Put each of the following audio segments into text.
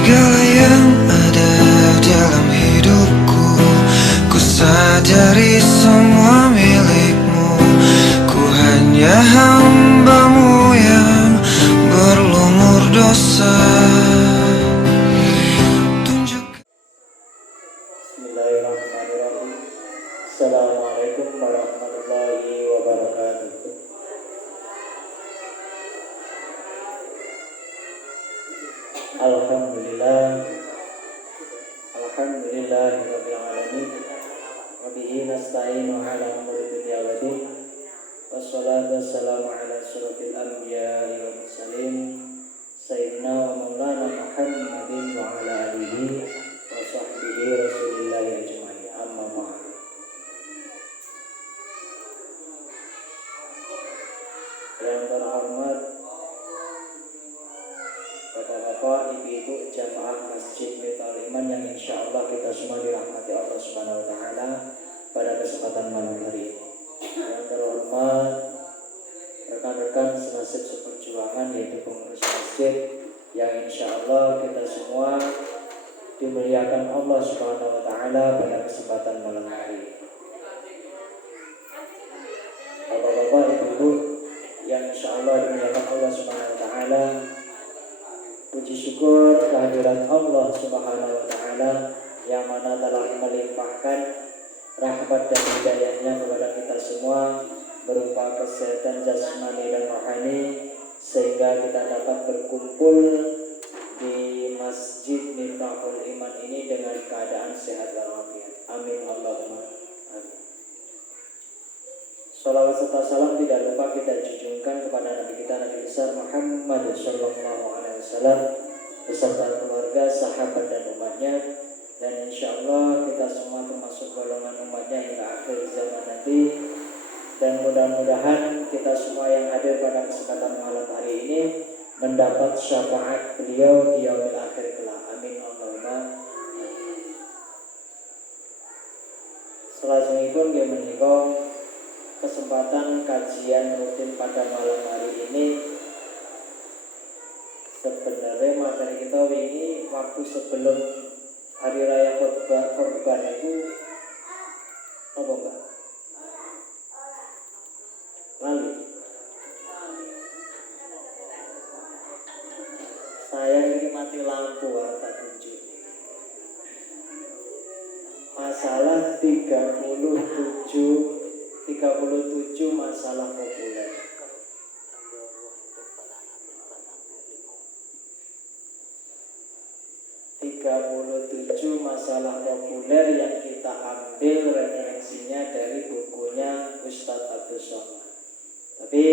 segala yang ada dalam hidupku, ku sadari semua milikmu. Ku hanya hambamu yang berlumur dosa. Bismillahirrahmanirrahim. Assalamualaikum warahmatullahi wabarakatuh. Alhamdulillahirabbil alamin. Wa bihi nasta'inu ala umuri dunya waddin. Wassalatu wassalamu ala asyrofil anbiya'i wal mursalin sayyidina wa maulana Muhammadin wa ala alihi wa sahbihi rasulillahi ajma'in. Amma ba'd. Yang terhormat Bapak-bapak, ibu-ibu jamaah Masjid Miftaul Iman yang insya Allah kita semua dirahmati Allah Subhanahu wa Ta'ala pada kesempatan malam hari ini. Yang terhormat rekan-rekan senasib seperjuangan, yaitu pengurus masjid yang insya Allah kita semua dimuliakan Allah Subhanahu wa Ta'ala pada kesempatan malam hari ini. Bapak-bapak, ibu-ibu yang insya Allah dimuliakan Allah Subhanahu wa Ta'ala, puji syukur kehadirat Allah Subhanahu wa Ta'ala yang mana telah melimpahkan rahmat dan hidayahnya kepada kita semua berupa kesehatan jasmani dan rohani, sehingga kita dapat berkumpul di Masjid Miftaul Iman ini dengan keadaan sehat walafiat. Amin Allahumma amin. Salawat serta salam tidak lupa kita junjungkan kepada Nabi kita, Nabi besar Muhammad sallallahu alaihi wasallam beserta keluarga, sahabat dan umatnya, dan insya Allah kita semua termasuk golongan umatnya hingga akhir zaman nanti. Dan mudah-mudahan kita semua yang hadir pada kesempatan malam hari ini mendapat syafaat beliau di yaumil akhir kelak. Amin Allahumma. Selanjutnya dia menikah kesempatan kajian rutin pada malam hari ini. Sebenarnya materi kita ini waktu sebelum hari raya Kurban itu apa enggak? Lalu saya ini mati lampu tak tunjuk. Masalah 37 masalah populer. 37 masalah populer yang kita ambil referensinya dari bukunya Ustadz Abdul Somad. Tapi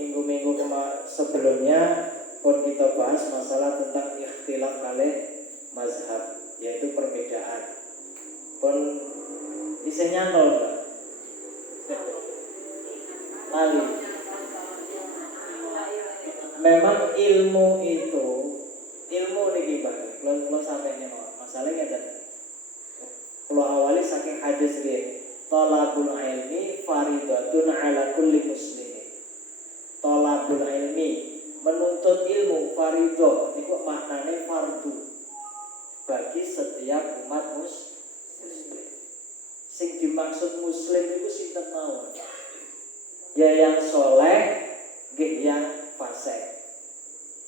minggu-minggu sebelumnya pun kita bahas masalah tentang ikhtilaf kalih mazhab, yaitu perbedaan. Pun isinya nol, lalu memang ilmu niki Pak. Kalau sampainya masalahnya ada. Kalau awali saking hadis dia, talabul ilmi faridatun ala kulli muslimin. Talabul ilmi, menuntut ilmu faridah, itu maknanya fardu bagi setiap umat muslim. Sing dimaksud muslim itu sinten mawon? Ya yang soleh, nggih yang fasik.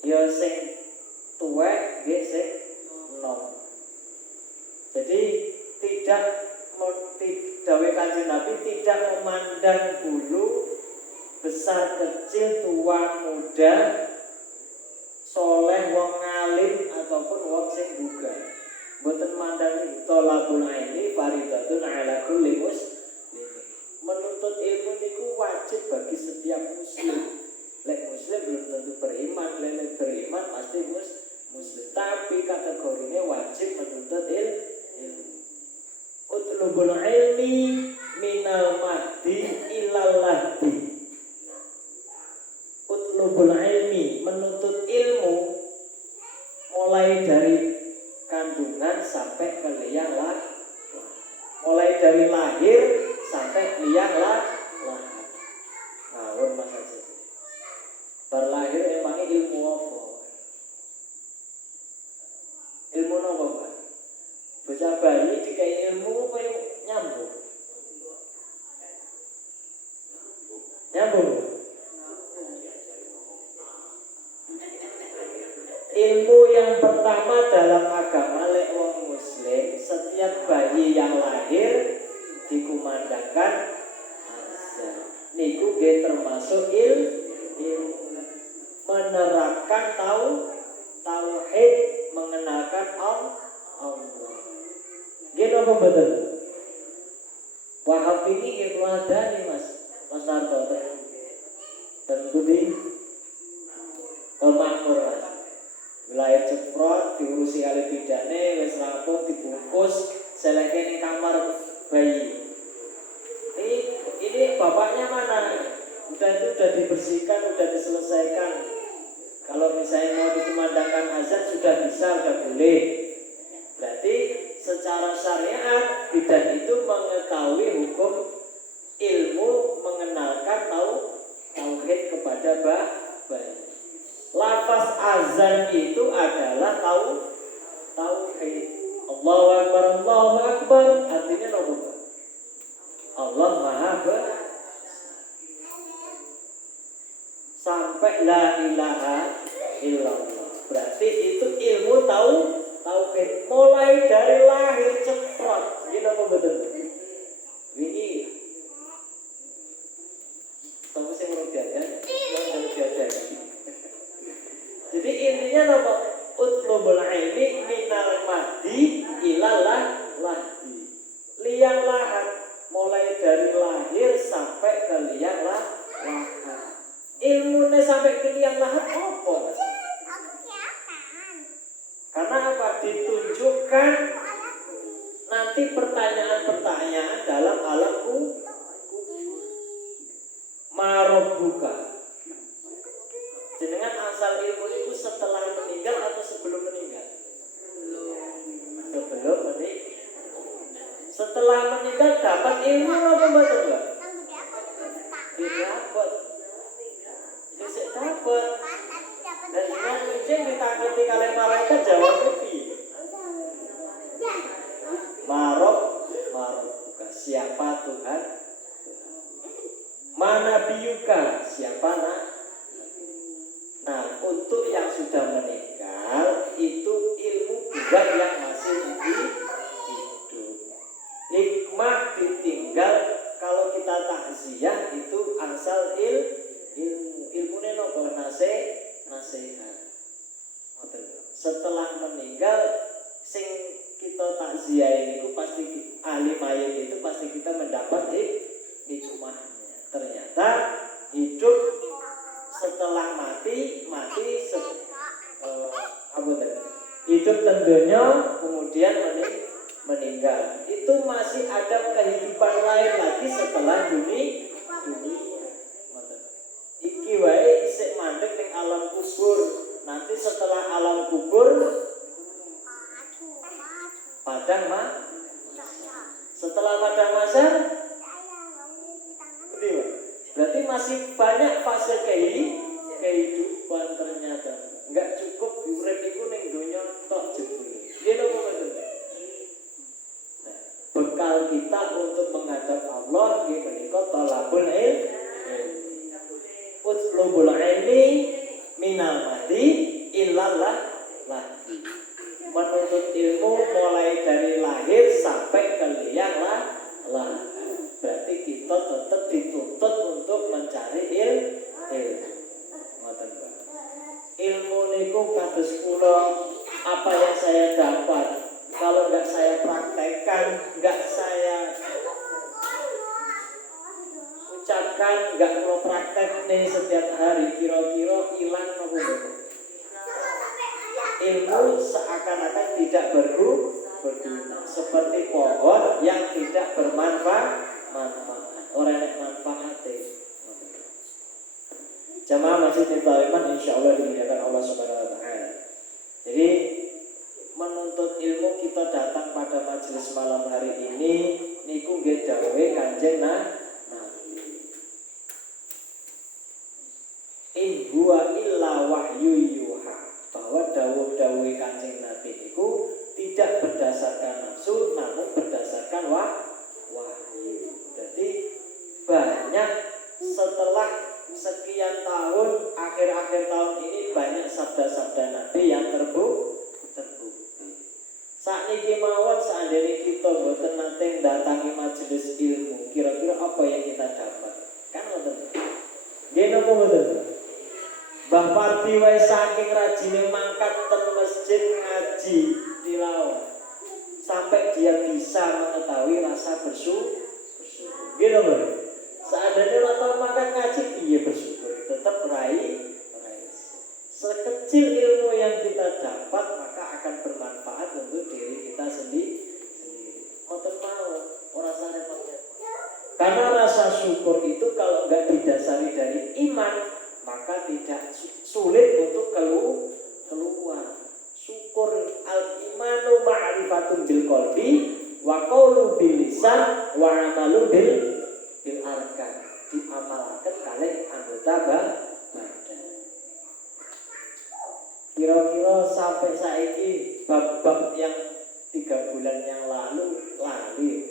Ya sing tuwek, nggih sing nom. Jadi dawuh Kanjeng Nabi tidak memandang bulu, besar kecil, tua muda, soleh wong alim ataupun wong sing buga. Mboten mandang thalabul ilmi faridatun ala kulli muslim. Menuntut ilmu niku wajib bagi setiap muslim. Lek muslim belum tentu beriman, lek beriman pasti muslim. Tapi kategorinya wajib menuntut ilmu. Utlubul ilmi minal mahdi ilal lahdi. Utlubul ilmi, menuntut ilmu mulai dari kandungan sampai ke liang lahir. Mulai dari lahir sampai liang lahir. Ngawur Mas Haji. Berlahir emangnya ilmu apa? ilmu yang pertama dalam agama lek wong muslim, setiap bayi yang lahir dikumandangkan azan. Niku nggih termasuk ilmu menerapkan tauhid, mengenalkan Allah. Nggih napa mboten? Wahab ini nggih keluargane Mas Narto. Tentu di makmur Mas. Wilayah Ceprot diurusi kali bidane wis rampung dibungkus seleke ning kamar bayi. Ini bapaknya mana? Sudah dibersihkan, sudah diselesaikan. Kalau misalnya mau dikumandangkan azan sudah bisa, sudah boleh. Berarti secara syariat bidan itu mengetahui hukum ilmu mengenalkan tauhid kepada bayi. Lafaz azan itu adalah tauhid. Allahu Akbar, Allahu Akbar. Artinya apa? Allah Maha Besar. Sampai la ilaha illallah. Berarti itu ilmu tauhid mulai dari lahir Ceprot. Ini apa betul? Ini sama sih menurut dia ya. Jadi intinya apa? Utlubul ilmi minal mahdi ilal lahdi. Liang lahat mulai dari lahir sampai ke liang lahat. Ilmunya sampai ke liang lahat apa? Karena apa? Ditunjukkan nanti pertanyaan-pertanyaan dalam alam kubur. Marabbuka. Jenengan asal ilmu itu setelah meninggal atau sebelum meninggal? Sebelum meninggal. Setelah meninggal dapat ilmu apa betul enggak? Dapat. Bisa dapat. Dan dengan kucing ditangketi kalian malaikat jawabnya piye? Marabbuka. Siapa Tuhan? Mana biyuka? Siapa Nah, untuk yang sudah meninggal itu ilmu juga yang masih hidup. Hikmah ditinggal kalau kita takziah itu asal ilmunya nopo nasihat. Setelah meninggal sing kita takziah itu pasti ahli mayit itu pasti kita mendapat hikmahnya. Ternyata hidup setelah mati hidup tentunya kemudian meninggal. Itu masih ada kehidupan lain lagi setelah dunia. Iki wae isih mandek ning alam kubur. Nanti setelah alam kubur padang setelah padang mahsyar berarti masih banyak fase kehidupan ternyata. Enggak cukup urip iku ning donya tok jebule. Yen apa betul? Nah, bekal kita untuk menghadap Allah nggih menika talabul ilmi. Utlubul ilmi minal mahdi illallah lahdi. Menuntut ilmu mulai dari lahir sampai ke liang lahat. Berarti kita tetap dituntut untuk mencari ilmu. Ilmu niku kados kula, apa yang saya dapat kalau enggak saya praktekkan, enggak saya ucapkan, enggak mau praktek nih setiap hari, kira-kira hilang apa? Ilmu seakan-akan tidak berguna, seperti pohon yang tidak bermanfaat. Orang yang manfaatnya. Jamaah masjid Iman insyaallah dimuliakan Allah Subhanahu wa taala. Jadi menuntut ilmu kita datang pada majelis malam hari ini niku nggih dawuhe Kanjeng Nabi. In huwa illa wahyu yuha. Bahwa dawuh-dawuhe Kanjeng Nabi niku tidak berdasarkan nafsu namun berdasarkan wahyu. Jadi banyak setelah sekian tahun, akhir-akhir tahun ini sabda-sabda Nabi yang terbukti. Sakniki mawon seandainya kita mboten nate datangi majelis ilmu, kira-kira apa yang kita dapat? Kan ngoten. Nggih napa mboten? Mbah Parti wae saking rajine mangkat ten masjid ngaji tilawah sampai dia bisa mengetahui rasa bersyukur. Nggih napa? Seandainya ora tau mangkat ngaji piye bersyukur? Tetap raih. Sekecil ilmu yang kita dapat maka akan bermanfaat untuk diri kita sendiri. Ngoten mawon, ora usah repot-repot. Karena rasa syukur itu kalau enggak didasari dari iman, maka tidak sulit untuk keluar. Syukur al-imanu ma'rifatun bil qalbi wa qaulu bil lisan wa amalu bil arkan. Diamalkan kalih anggota badan. Kira-kira sampai saiki bab-bab yang 3 bulan yang lalu lali.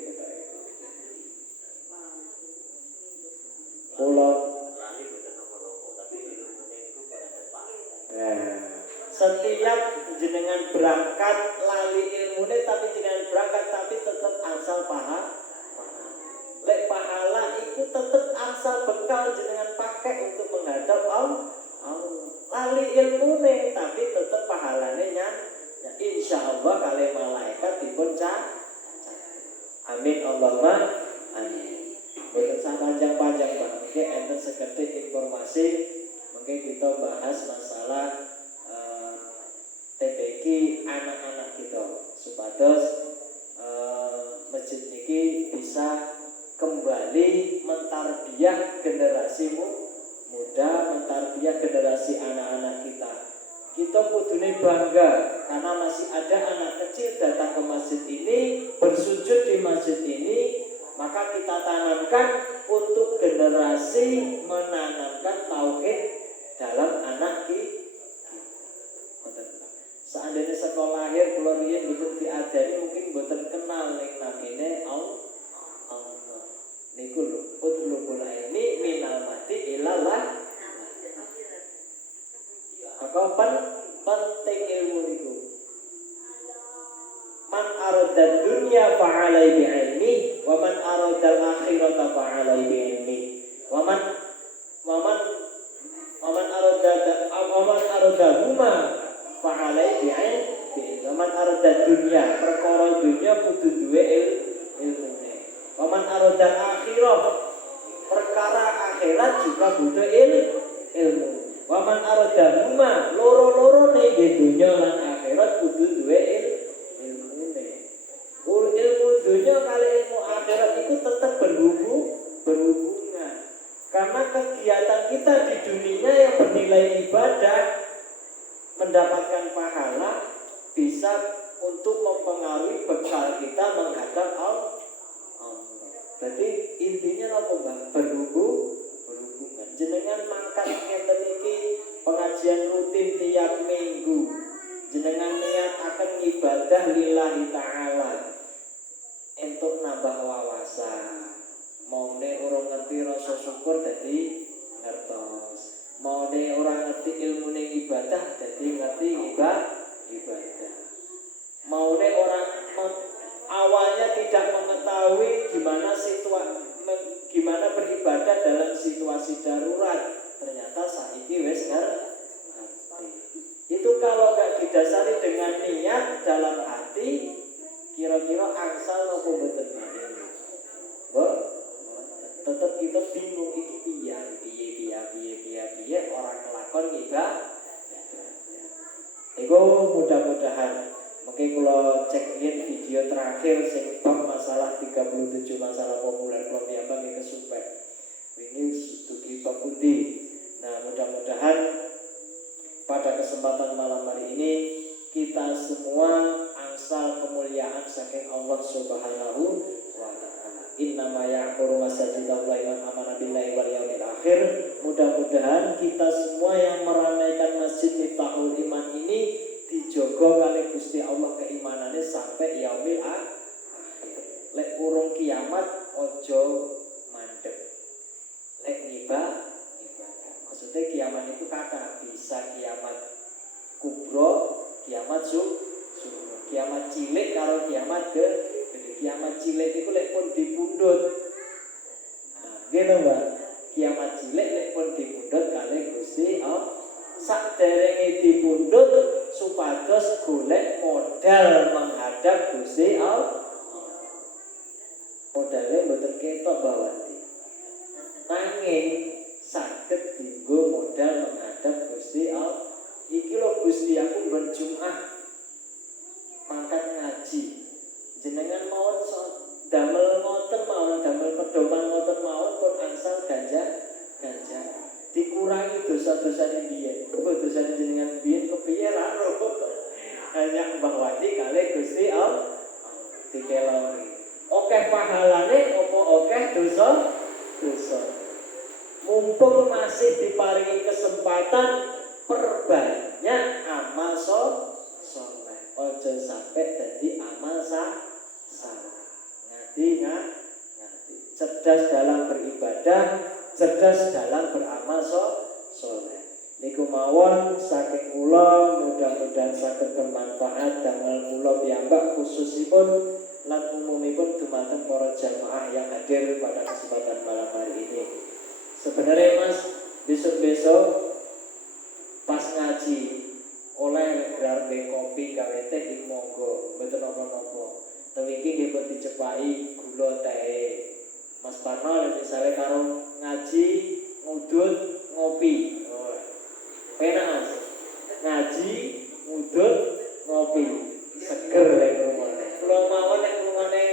Setiap jenengan berangkat lali ilmune tapi jenengan berangkat tapi tetap angsal pahala. Lek pahala itu tetap angsal bekal jenengan pakai untuk menghadap Allah. Lali ilmune tapi tetap pahalane ya insyaallah kali malaikat dipun amin Allahumma amin. Boten sak panjang-panjang Pak. Mungkin enten sekedhik informasi mungkin kita bahas masalah TPQ anak-anak kita supados masjid niki bisa kembali mentarbiyah generasimu muda, mentarbiyah generasi anak-anak kita. Kita kudune bangga karena masih ada anak kecil datang ke masjid ini, bersujud di masjid ini, maka kita tanamkan untuk generasi menanamkan tauhid dalam anak kita. Seandainya sekolah lahir kula riyen mboten diajari mungkin mboten kenal ning namine Allah. Niku lho, utlubul ilmi minal mati ilallah. Maka penting ilmu niku. Man arada dunya fa'alai bi'ilmi wa man arada al-akhirata fa'alai bi'ilmi. Wa man arada huma fa'alai bi'ilmi. Wa man arada dunya perkara dunya kudu duwe ilmu. Waman arodan akhirah perkara akhirat juga butuh ilmu. Waman arodan huma loro-loro nih dunya lan akhirat kudu duwe ilmu nih. Ilmu dunya kali ilmu akhirat itu tetap berhubungan. Karena kegiatan kita di dunia yang bernilai ibadah mendapatkan pahala bisa untuk mempengaruhi bekal kita menghadap Allah. Berarti intinya apa Bang? Berhubungan. Jenengan mangkat ngeten iki pengajian rutin tiap minggu. Jenengan niat akan ibadah lillahi ta'ala. Entuk nambah wawasan. Maune ora ngerti rasa syukur dadi ngertos. Maune ora ngerti ilmune ibadah dadi ngerti ibadah. Maune ora awalnya tidak mengetahui gimana beribadah dalam situasi darurat, ternyata saiki wis ngerti. Itu kalau nggak didasari dengan niat dalam hati, kira-kira angsal apa mboten? Tetap kita bingung iki piye orang kelakon ibadah. Iku mudah-mudahan mungkin kalau cek video terakhir sing bab masalah 37 masalah populer kalau piyambak nggih kesupen. Wingi dugi bab pundi. Nah, mudah-mudahan pada kesempatan malam hari ini kita semua angsal kemuliaan saking Allah Subhanahu wa taala. Innama ya'muru masajidallahi man amana billahi wal yaumil akhir. Mudah-mudahan kita semua yang meramaikan Masjid Miftahul Iman ini dijogo kali Gusti Allah keimanannya sampai yaumil akhir. Lek urung kiamat ojo mandek. Lek ibadah. Maksudnya kiamat itu kata bisa kiamat kubro, kiamat sughra. Kiamat cilik karo kiamat gede. Kiamat cilik iku lek pun dipundhut. Nah, ngene Mbak. Kiamat cilik lek pun dipundhut kalih Gusti Allah. Saderenge dipundhut supados golek modal menghadap Gusti Allah. Modalnya mboten ketok bawati. Nanging saged dienggo modal menghadap Gusti Allah. Iki lho Gusti aku ben Jumat mangkat ngaji. Jenengan mawon damel ngoten mawon, damel pedoman ngoten mawon pun angsal ganja. Dikurangi dosa-dosane biyen. Kok dosane jenengan biyen kepiye ra ro. Hanya Mbah Wati kalih Gusti Allah dikelongi. Oke pahalane apa oke dosa? Mumpung masih diparingi kesempatan, perbanyak amal soleh. Ojo sampai jadi amal salah. Ngati. Cerdas dalam beribadah, cerdas dalam beramal soleh. Niku mawon saking kula, mudah-mudahan saged bermanfaat damel kula piyambak khususipun lan umumipun dumateng para jamaah yang hadir pada kesempatan malam hari ini. Sebenarnya Mas, besok-besok pas ngaji oleh garbe kopi gawe teh iki monggo, mboten napa-napa. Tapi iki nggih pun dicepaki gula teh. Mas Parno misalnya karo ngaji ngudut ngopi. Penak Mas. Ngaji ngudut ngopi. Seger lek rumane. Kula mawon nek rumane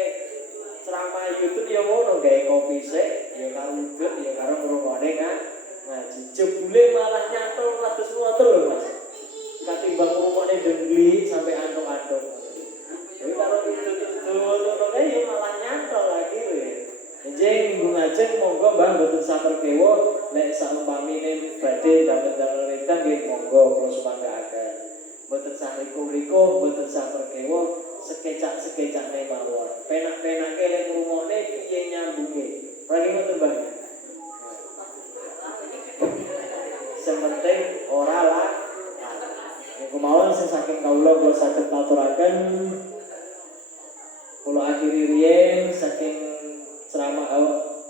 ceramah YouTube ya ngono gawe kopi sik, ya karo ngudut ya karo ngrungokne kan ngaji. Jebule malah nyantol kados ngoten lho Mas. Katimbang ngrungokne dengli sampai antuk-antuk. Jadi karo ngudut ya malah nyantol lagi lho. Jeneng minggu ngajeng monggo Mbah mboten saper kewo nek saumpamine badhe damel-damel wedan nggih monggo kula sumanggaken. Mboten sah riko-riko, mboten sah perkewo, sekecak-sekecakne mawon. Penak-penake lek ngrungokne piye nyambunge. Ragi ngoten Mbah. Sementing ora lah. Niku mawon sing saking kawula kula saged aturaken. Kula akhiri riyen saking ceramah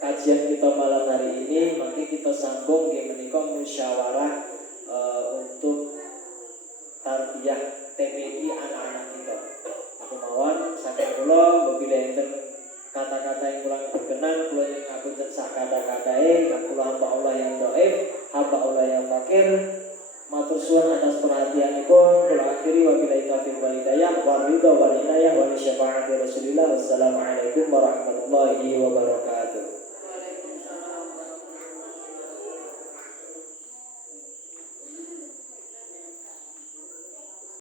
kajian kita malam hari ini, maka kita sambung nggih menika musyawarah untuk tarbiyah TPI anak-anak kita. Aku mawon saking kula bila enten kata-kata yang kurang berkenan, kula ngapunten sak kata-katae, kula hamba Allah yang dhaif, hamba Allah yang fakir. Matur suwun atas perhatianipun. Kula akhiri wabillahi taufiq wal hidayah wa ridha wal inayah wa syafaati Rasulillah. Wassalamualaikum warahmatullahi wabarakatuh.